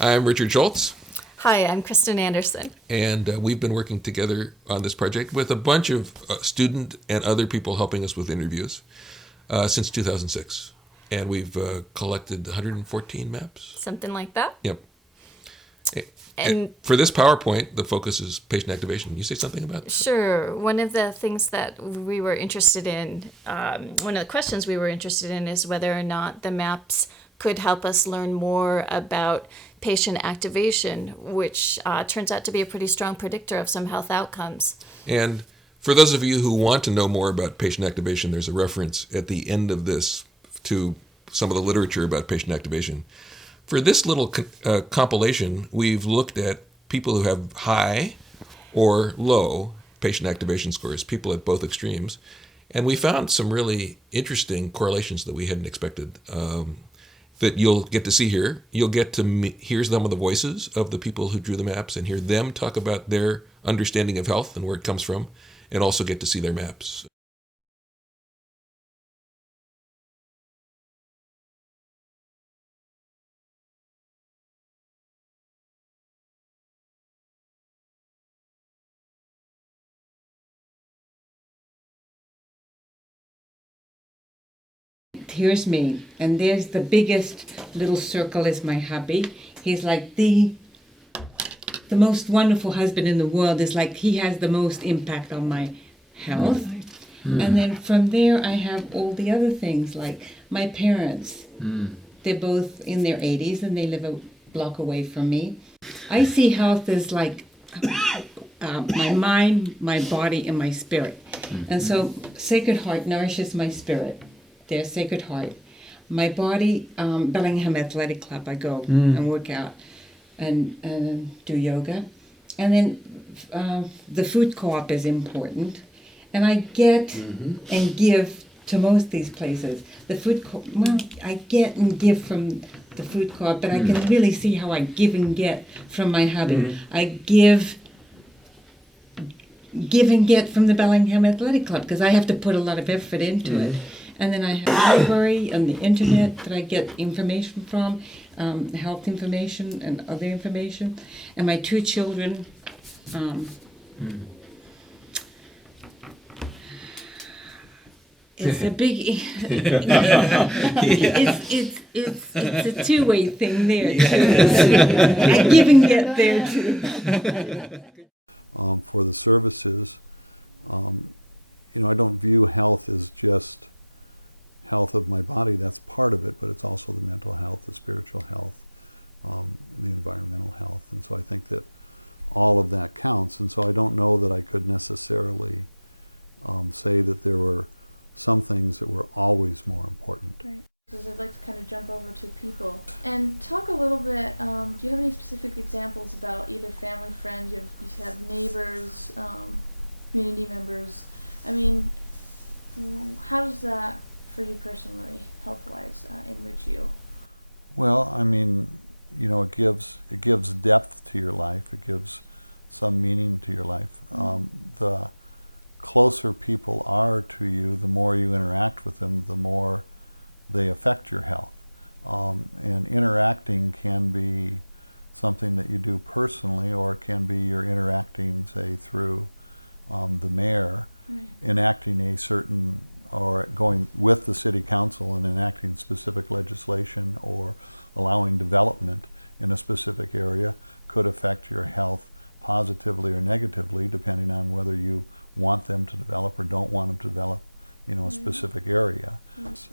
I'm Richard Schultz, Hi, I'm Kristen Anderson. and we've been working together on this project with a bunch of student and other people helping us with interviews since 2006. And we've collected 114 maps. Something like that. Yep. And For this PowerPoint, the focus is patient activation. Can you say something about that? sure, one of the things that we were interested in, one of the questions we were interested in is whether or not the maps could help us learn more about patient activation, which turns out to be a pretty strong predictor of some health outcomes. And for those of you who want to know more about patient activation, there's a reference at the end of this to some of the literature about patient activation. For this little compilation, we've looked at people who have high or low patient activation scores, people at both extremes, and we found some really interesting correlations that we hadn't expected that you'll get to see here. You'll get to hear some of the voices of the people who drew the maps and hear them talk about their understanding of health and where it comes from, and also get to see their maps. Here's me, and there's the biggest little circle is my hubby. He's like the most wonderful husband in the world. Is like he has the most impact on my health. And then from there I have all the other things like my parents. They're both in their 80s and they live a block away from me. I see health as like my mind, my body, and my spirit. And so Sacred Heart nourishes my spirit. Their Sacred Heart. My body, Bellingham Athletic Club, I go and work out and do yoga. And then the food co-op is important. And I get and give to most of these places. The food co-op, well, I get and give from the food co-op, but I can really see how I give and get from my hubby. I give and get from the Bellingham Athletic Club because I have to put a lot of effort into it. And then I have a library on the internet that I get information from, health information and other information. And my two children, it's a big, it's a two-way thing there too. I give and get there too. For the services, I don't view health as just health of my body. That's part of it, but it's also the mental health, the spiritual health, the environmental health. And so I think that all of that counts. And so I don't know that I could necessarily say that there were some things that were always more important. Right. So I'd like to kind of jump over to people and talk a little bit. Do you have any specific examples about either family, friends, you have neighbors, community members? I mean, how does that, for you personally, health-wise, enrich you? Well, I mean, it gives depth to your life. It gives some meaning to your life. The closer people are to you, the more you interact with them, the more they affect your health. And interacting can be something that you do personally, or it can be you're interacting, say, through the mayor, enacting a certain, or going with the city council and enacting specific legislation or allowing development in a specific area could affect your health positively or negatively, depending on whether you want them to develop or don't want them to develop, a specific area.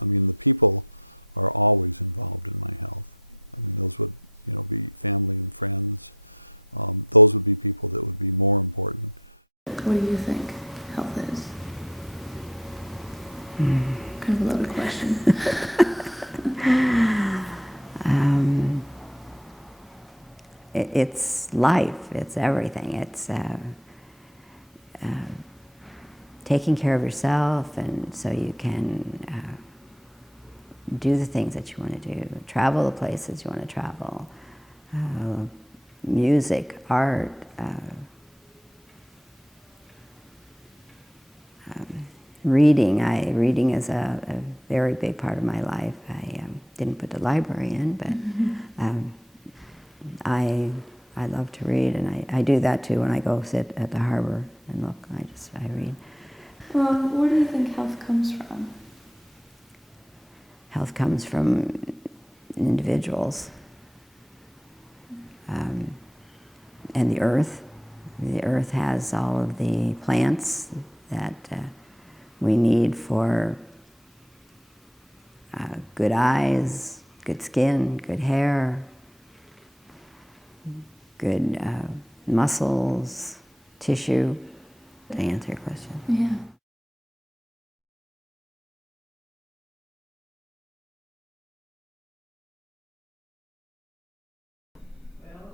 I mean, the people are always involved in my health. I mean, those would, be family and friends. Those would be people that would be more important. What do you think health is? Kind of a loaded question. It's life. It's everything. It's taking care of yourself, and so you can do the things that you want to do, travel the places you want to travel, music, art, reading. Reading is a very big part of my life. I didn't put the library in, but I love to read, and I do that too when I go sit at the harbor and look. I read. Where do you think health comes from? Health comes from individuals and the earth. The earth has all of the plants that we need for good eyes, good skin, good hair, good muscles, tissue, to answer your question. Yeah.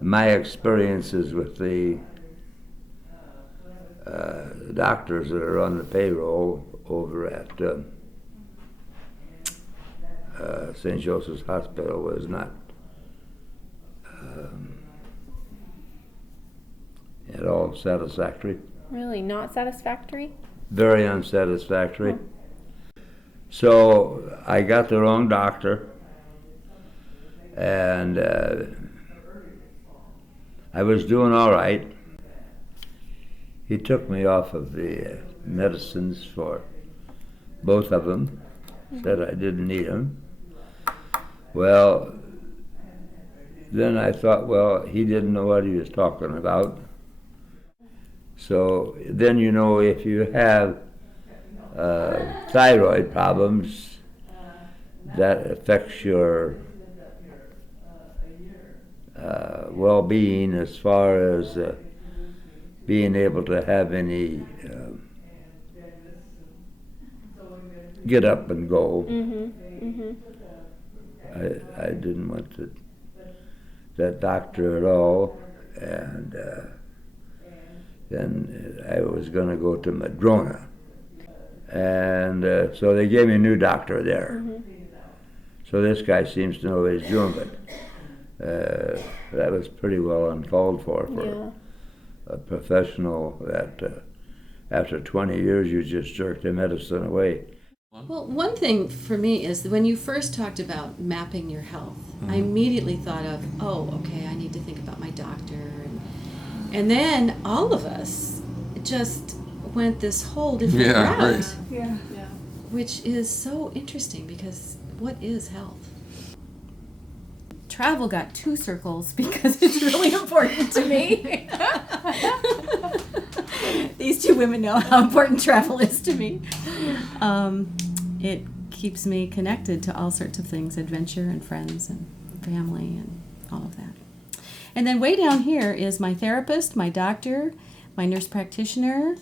My experiences with the doctors that are on the payroll over at St. Joseph's Hospital was not at all satisfactory. Really not satisfactory? Very unsatisfactory. So I got the wrong doctor, and I was doing all right. He took me off of the medicines for both of them, said I didn't need them. Well, then I thought, well, he didn't know what he was talking about. So then, you know, if you have thyroid problems, that affects your well-being as far as being able to have any get up and go. I didn't want that doctor at all, and then I was going to go to Madrona, and so they gave me a new doctor there. So this guy seems to know what he's doing, but that was pretty well uncalled for a professional that after 20 years you just jerk the medicine away. Well, one thing for me is that when you first talked about mapping your health, I immediately thought of, oh, okay, I need to think about my doctor. And then all of us just went this whole different route. Right. Yeah. Which is so interesting because what is health? Travel got 2 circles because it's really important to me. These 2 women know how important travel is to me. It keeps me connected to all sorts of things, adventure and friends and family and all of that. And then way down here is my therapist, my doctor, my nurse practitioner,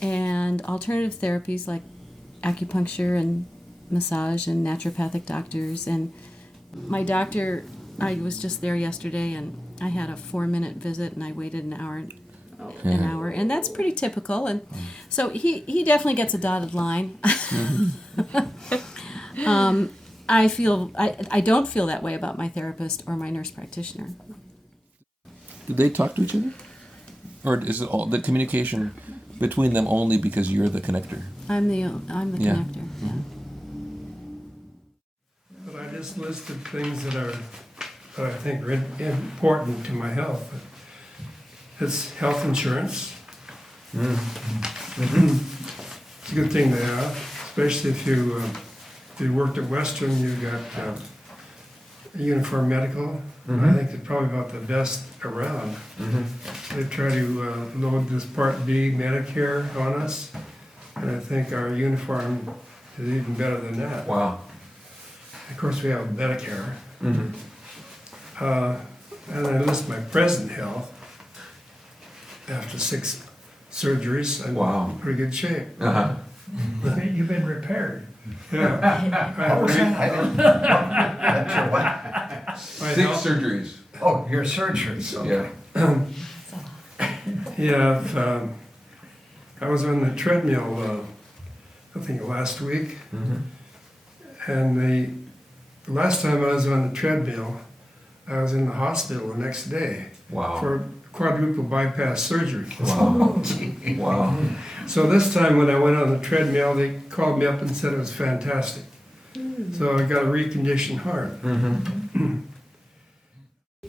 and alternative therapies like acupuncture and massage and naturopathic doctors. And my doctor, I was just there yesterday and I had a 4-minute visit and I waited an hour, and that's pretty typical. And so he definitely gets a dotted line. I don't feel that way about my therapist or my nurse practitioner. Did they talk to each other? Or is it all the communication between them only because you're the connector? I'm the connector. Yeah. But I just listed things that I think are important to my health. It's health insurance. It's a good thing to have, especially if you worked at Western. You got Uniform Medical. I think it's probably about the best around. They try to load this Part B Medicare on us, and I think our uniform is even better than that. Wow. Of course, we have Medicare. And I list my present health. After 6 surgeries, I'm in pretty good shape. You've been repaired. Yeah. What was that? I didn't. That's your what? 6 surgeries. Oh, your surgeries. Okay. Yeah. I was on the treadmill, I think last week, and the last time I was on the treadmill, I was in the hospital the next day for quadruple bypass surgery. Wow. So this time when I went on the treadmill, they called me up and said it was fantastic. So I got a reconditioned heart.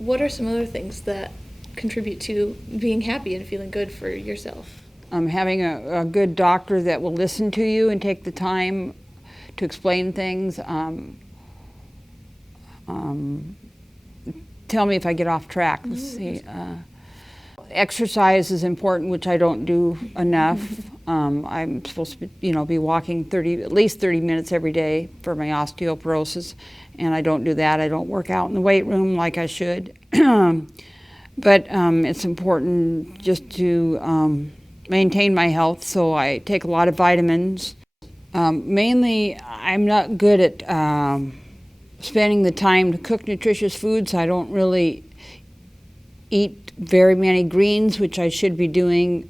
what are some other things that contribute to being happy and feeling good for yourself? Having a good doctor that will listen to you and take the time to explain things. Tell me if I get off track. Let's see. Exercise is important, which I don't do enough. I'm supposed to be walking at least 30 minutes every day for my osteoporosis, and I don't do that. I don't work out in the weight room like I should. But it's important just to maintain my health, so I take a lot of vitamins. Mainly, I'm not good at spending the time to cook nutritious foods. I don't really eat very many greens, which I should be doing.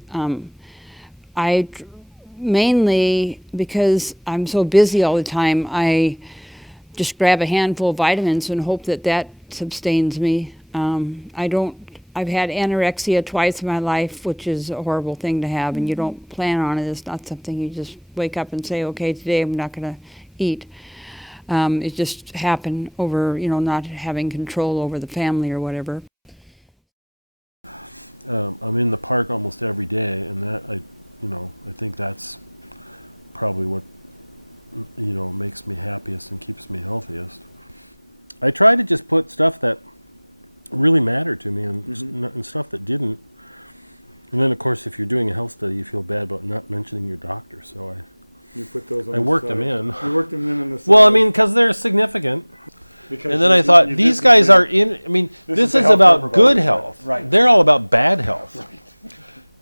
Mainly because I'm so busy all the time, I just grab a handful of vitamins and hope that sustains me. I've had anorexia twice in my life, which is a horrible thing to have, and you don't plan on it. It's not something you just wake up and say, okay, today I'm not going to eat. It just happened over, not having control over the family or whatever. I'm in the park almost every day, and that I think that's probably what makes me happiest and keeps me healthiest. I try to just put stuff that really mattered to me and stuff that didn't. And then, of course, if you're doing a health study, you feel bad about not mentioning your doctor. So you put those on I worked them in. You worked them in the side. Well, I mean, because they're significant. Because and then I thought, these guys are in, I mean, this is about good health. Right. They're all about bad health. Right.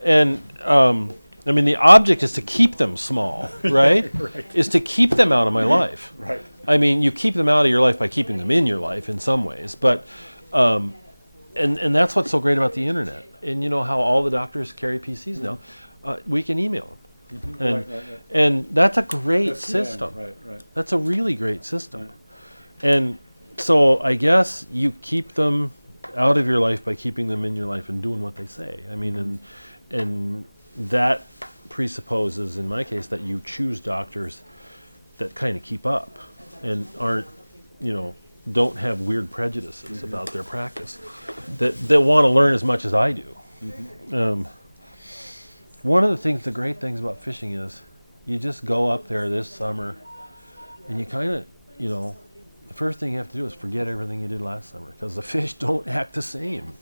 And, I mean, the object is to keep them small, right? Right. Is to keep them out of my life. Right. I mean, you keep them out of your life by keeping them in your life in some ways. But, and that's what's so great about the internet. And you know how all the doctors carry PCs now? We can email them. Mm-hmm. And, and that's a great system. Right. That's a really great system. Right. And so I guess you keep them out of your life by keeping them in your life and doing what they say. I mean, and that presupposes, in my case, that you choose doctors that kind of keep up and aren't, don't have weird prejudices about their practice, that want to learn as much as I do. Mm-hmm. One of the great things about fishing is you just go up there this summer and you kind of, the first thing you have to do is forget everything you did last summer, because the fish don't act the same,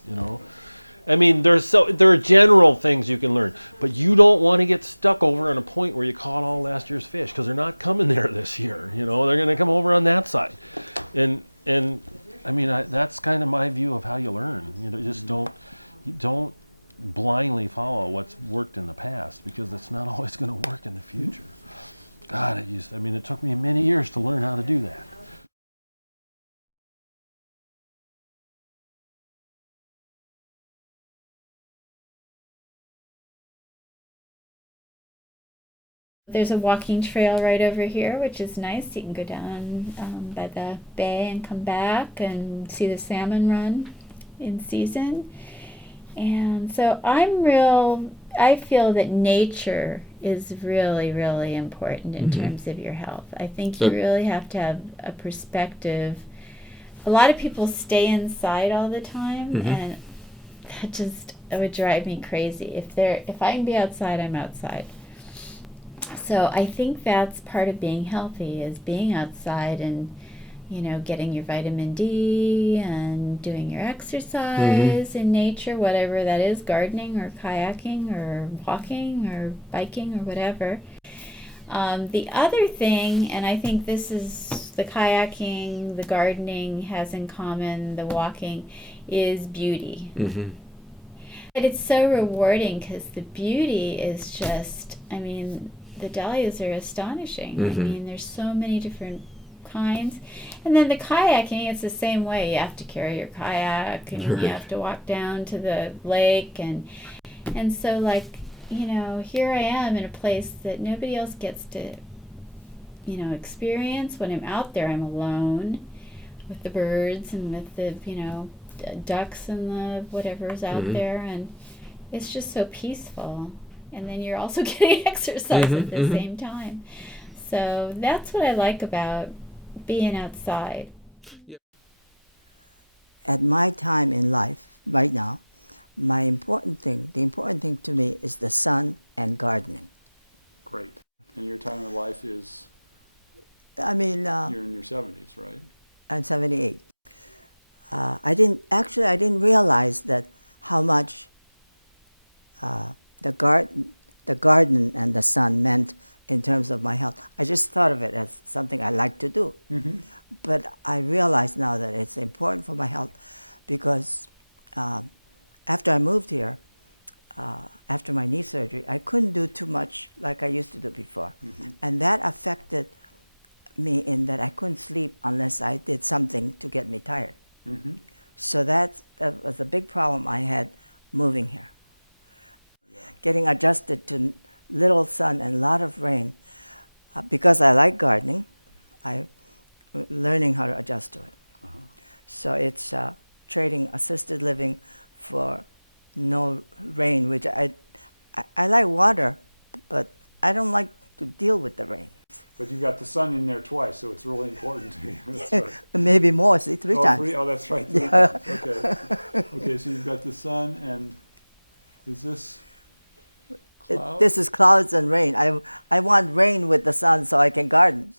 I mean, there are general things you can learn, but you don't want to get stuck over on a point where you caught all last year's fish, because they're not coming there this year. They're going to come over on that side, and I mean that's kind of my view of how you learn. Just don't blindly follow what's worked in the past, because it's not always going to work in the future. God, it took me many years to learn how to do that. There's a walking trail right over here, which is nice. You can go down by the bay and come back and see the salmon run in season. And so I feel that nature is really, really important in terms of your health. I think you really have to have a perspective. A lot of people stay inside all the time, and that would drive me crazy. If I can be outside, I'm outside. So I think that's part of being healthy, is being outside and, getting your vitamin D and doing your exercise in nature, whatever that is, gardening or kayaking or walking or biking or whatever. The other thing, and I think this is the kayaking, the gardening has in common, the walking, is beauty. Mm-hmm. But it's so rewarding because the beauty is just, the dahlias are astonishing. Mm-hmm. There's so many different kinds. And then the kayaking, it's the same way. You have to carry your kayak and you have to walk down to the lake. And so, here I am in a place that nobody else gets to, experience. When I'm out there, I'm alone with the birds and with the, ducks and the whatever's out there. And it's just so peaceful. And then you're also getting exercise at the same time. So that's what I like about being outside. at my time in life, right now, the important thing to me is the sun and gardening. Great. And your time in life is, I mean, you're in your 70s, right? I'm 78. I didn't realize that how much the garden and the sun meant in terms of my health. I just thought of it as something I like to do. Mm-hmm. But I realize now that it's important for my health because after I moved here, after my knee surgery, I couldn't do too much like I used to do before. Mm-hmm. And that affected me in that I couldn't sleep unless I did something to get me tired. Mm-hmm. So that was a big problem I had moving here. Getting adjusted to little sun and a lot of rain. Because I like gardening, I'm learning how to adjust to it. Uh-huh. So it's trading assisted living for no rain, which I like water, but I don't like to deal with the rain. But you've got the sun in there twice, so it's really important to you. That's right. Maybe more, see, three times. Oh, that's right, three times. Okay. Okay, so you've got the sun, and is this clouds? This is clouds and rain. I want rain with the sun so I can garden.